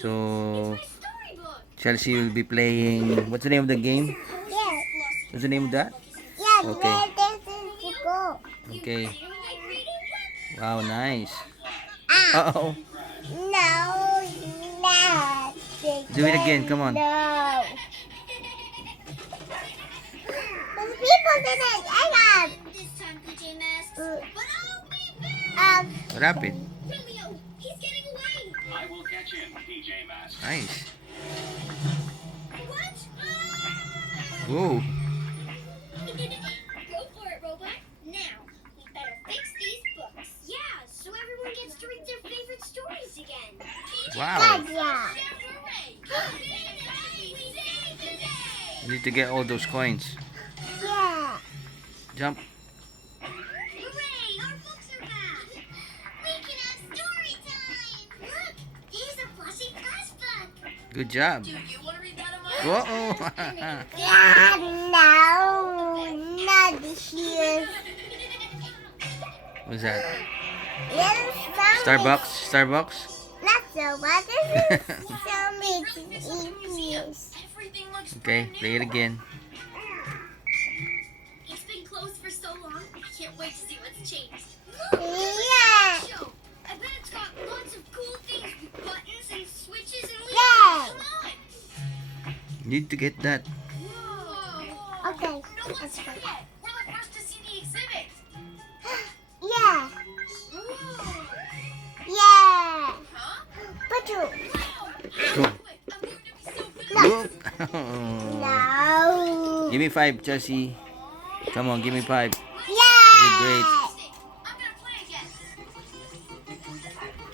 So Chelsea will be playing. What's the name of the game? Yes. What's the name of that? Yes, Okay. where this is to go. Okay. Wow, nice. Ah. Uh-oh. No, no. Do it again, come on. No. There's people in it. Hang on. This time, PJ Masks. Mm. But I'll be back. What happened? Romeo, he's getting away. I will catch him, PJ Masks. Nice. What? Whoa. Go for it, Robot. Now, we better fix these books. Yeah, so everyone gets to read their favorite stories again. Wow. Gotcha. You need to get all those coins. Yeah. Jump. Hooray! Our books are back! We can have story time! Look! There's a plushie flashback! Good job. Do you want to read that, Amaya? Whoa. Yeah, no. Not here. What's that? Little sandwich. Starbucks? Starbucks? Not so much. This is sandwich. EPS. Everything looks Okay, brand play it new. again. It's been closed for so long, I can't wait to see what's changed. Yeah. Show. I bet it's got lots of cool things with buttons and switches and levers. Yeah. Come on! Need to get that. Whoa! Okay. No one's here yet. We're the first to see the exhibit. Yeah. Whoa! Yeah. Huh? But you. Wow! Go. I'm going to be so good. Whoop. No. Give me 5, Chelsea. Come on, give me 5. Yeah. You're great.